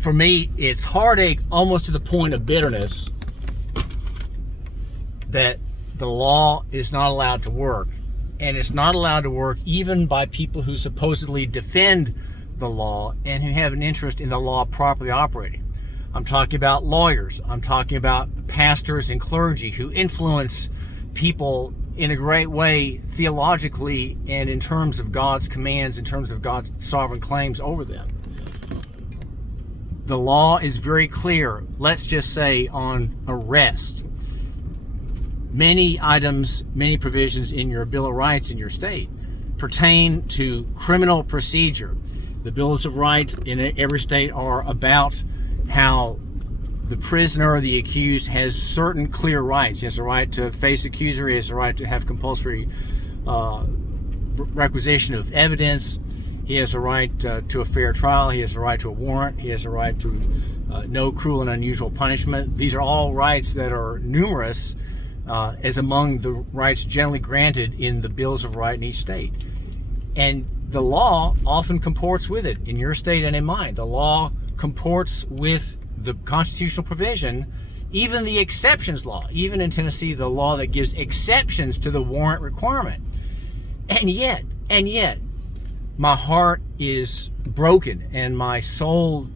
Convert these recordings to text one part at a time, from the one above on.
For me, it's heartache almost to the point of bitterness that the law is not allowed to work. And it's not allowed to work even by people who supposedly defend the law and who have an interest in the law properly operating. I'm talking about lawyers. I'm talking about pastors and clergy who influence people in a great way theologically and in terms of God's commands, in terms of God's sovereign claims over them. The law is very clear, let's just say, on arrest. Many items, many provisions in your Bill of Rights in your state pertain to criminal procedure. The Bills of Rights in every state are about how the prisoner or the accused has certain clear rights. He has a right to face accuser. He has a right to have compulsory requisition of evidence. He has a right to a fair trial. He has a right to a warrant. He has a right to no cruel and unusual punishment. These are all rights that are numerous as among the rights generally granted in the Bills of Rights in each state. And the law often comports with it in your state and in mine. The law comports with the constitutional provision, even the exceptions law, even in Tennessee, the law that gives exceptions to the warrant requirement. And yet, my heart is broken and my soul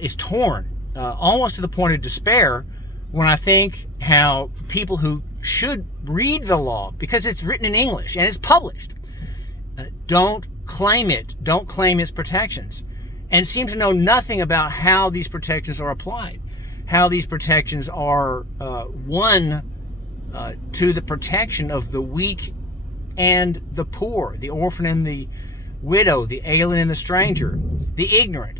is torn, almost to the point of despair when I think how people who should read the law, because it's written in English and it's published, don't claim its protections, and seem to know nothing about how these protections are applied, how these protections are to the protection of the weak and the poor, the orphan and the widow, the alien and the stranger, the ignorant,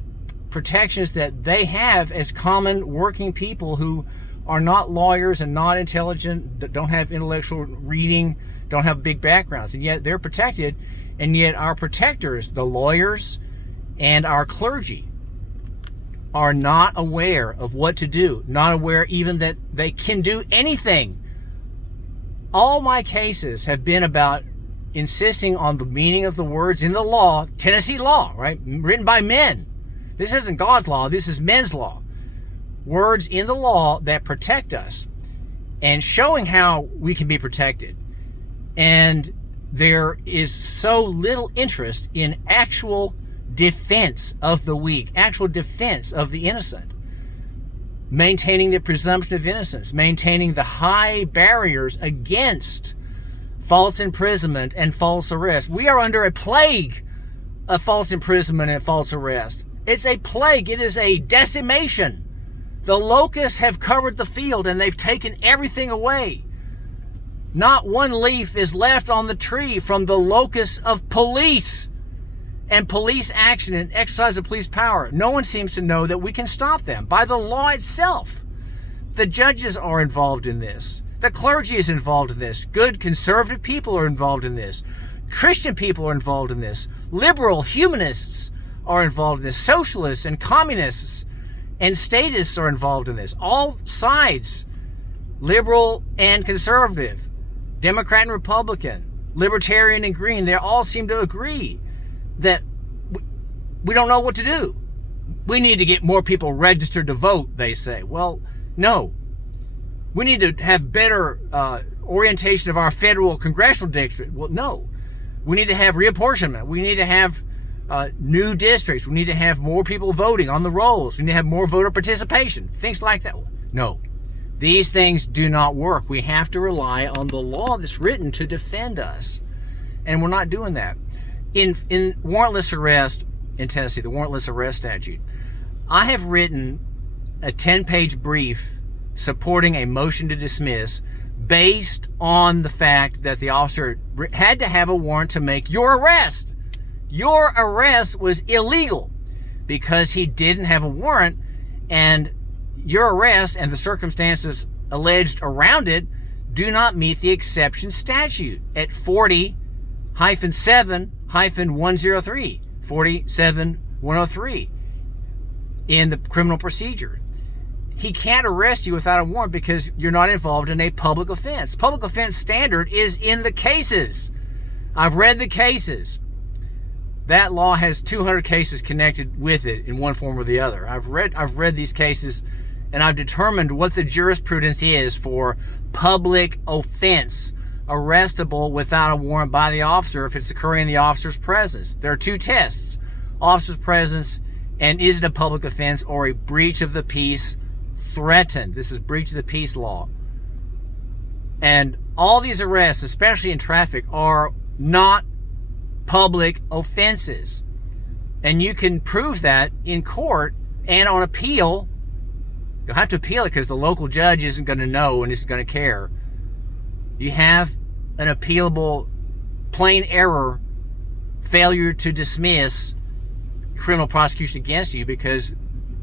protections that they have as common working people who are not lawyers and not intelligent, don't have intellectual reading, don't have big backgrounds, and yet they're protected. And yet our protectors, the lawyers and our clergy, are not aware of what to do, not aware even that they can do anything. All my cases have been about insisting on the meaning of the words in the law, Tennessee law, right? Written by men. This isn't God's law, this is men's law. Words in the law that protect us and showing how we can be protected. And there is so little interest in actual defense of the weak, actual defense of the innocent, maintaining the presumption of innocence, maintaining the high barriers against false imprisonment and false arrest. We are under a plague of false imprisonment and false arrest. It's a plague. It is a decimation. The locusts have covered the field and they've taken everything away. Not one leaf is left on the tree from the locusts of police and police action and exercise of police power. No one seems to know that we can stop them by the law itself. The judges are involved in this. The clergy is involved in this. Good conservative people are involved in this. Christian people are involved in this. Liberal humanists are involved in this. Socialists and communists and statists are involved in this. All sides, liberal and conservative, Democrat and Republican, Libertarian and Green, they all seem to agree that we don't know what to do. We need to get more people registered to vote, they say. Well, no. We need to have better orientation of our federal congressional district. Well, no. We need to have reapportionment. We need to have new districts. We need to have more people voting on the rolls. We need to have more voter participation. Things like that. No. These things do not work. We have to rely on the law that's written to defend us. And we're not doing that. In warrantless arrest in Tennessee, the warrantless arrest statute, I have written a 10-page brief supporting a motion to dismiss based on the fact that the officer had to have a warrant to make your arrest. Your arrest was illegal because he didn't have a warrant, and your arrest and the circumstances alleged around it do not meet the exception statute at 40-7-103, 47-103 in the criminal procedure. He can't arrest you without a warrant because you're not involved in a public offense. Public offense standard is in the cases. I've read the cases. that law has 200 cases connected with it in one form or the other. I've read these cases, and I've determined what the jurisprudence is for public offense, arrestable without a warrant by the officer if it's occurring in the officer's presence. There are two tests: officer's presence, and is it a public offense or a breach of the peace threatened. This is breach of the peace law. And all these arrests, especially in traffic, are not public offenses. And you can prove that in court and on appeal. You'll have to appeal it because the local judge isn't going to know and isn't going to care. You have an appealable plain error failure to dismiss criminal prosecution against you because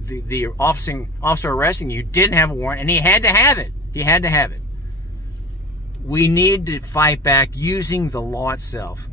the officer arresting you didn't have a warrant, and he had to have it. He had to have it. We need to fight back using the law itself.